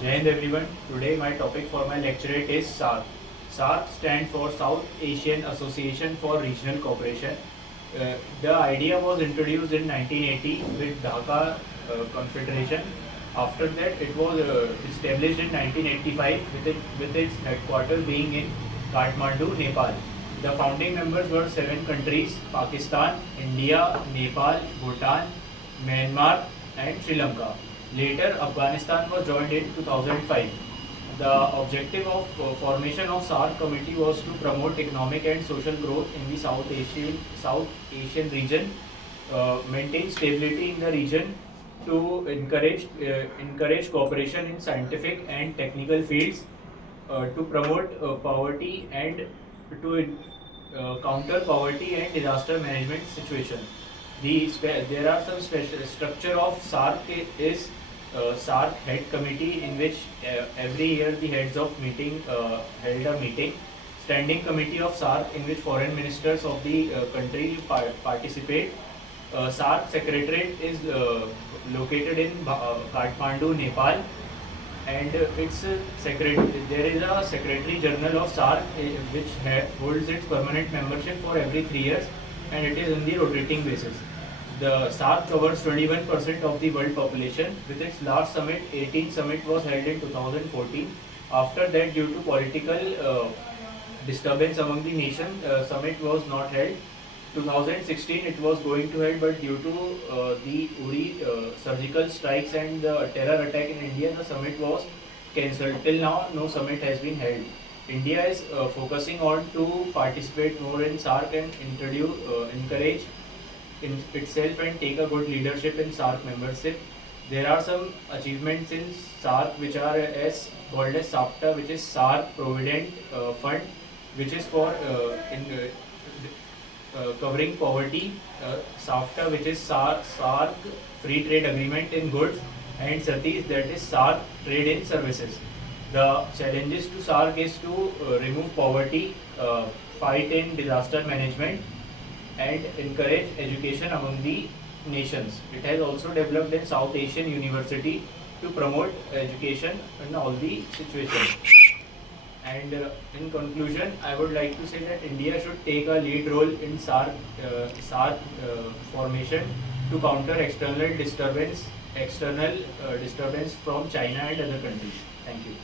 Jai Hind everyone. Today my topic for my lecturate is SARC. SARC stands for South Asian Association for Regional Cooperation. The idea was introduced in 1980 with Dhaka Confederation. After that, it was established in 1985 with its headquarters being in Kathmandu, Nepal. The founding members were 7 countries: Pakistan, India, Nepal, Bhutan, Myanmar, and Sri Lanka. Later, Afghanistan was joined in 2005. The objective of formation of SARC committee was to promote economic and social growth in the South Asian region, maintain stability in the region, to encourage cooperation in scientific and technical fields, to promote poverty and to counter poverty and disaster management situation. There are some special structure of SARC is SARC head committee in which every year the heads of meeting held a meeting. Standing committee of SARC in which foreign ministers of the country participate. SARC secretariat is located in Kathmandu, Nepal, and there is a secretary general of SARC which holds its permanent membership for every 3 years, and it is in the rotating basis. The SARC covers 21% of the world population. With its last summit, 18th summit was held in 2014. After that, due to political disturbance among the nation, summit was not held. 2016 it was going to held, but due to the Uri surgical strikes and the terror attack in India, the summit was cancelled. Till now, no summit has been held. India is focusing on to participate more in SARC and encourage in itself and take a good leadership in SARC membership. There are some achievements in SARC which are called as SAPTA, which is SARC Provident Fund, which is for covering poverty. SAFTA, which is SARC Free Trade Agreement in goods, and SATIS, that is SARC Trade in services. The challenges to SARC is to remove poverty, fight in disaster management, and encourage education among the nations. It has also developed in South Asian University to promote education in all the situations. And in conclusion, I would like to say that India should take a lead role in SARC formation to counter external disturbance from China and other countries. Thank you.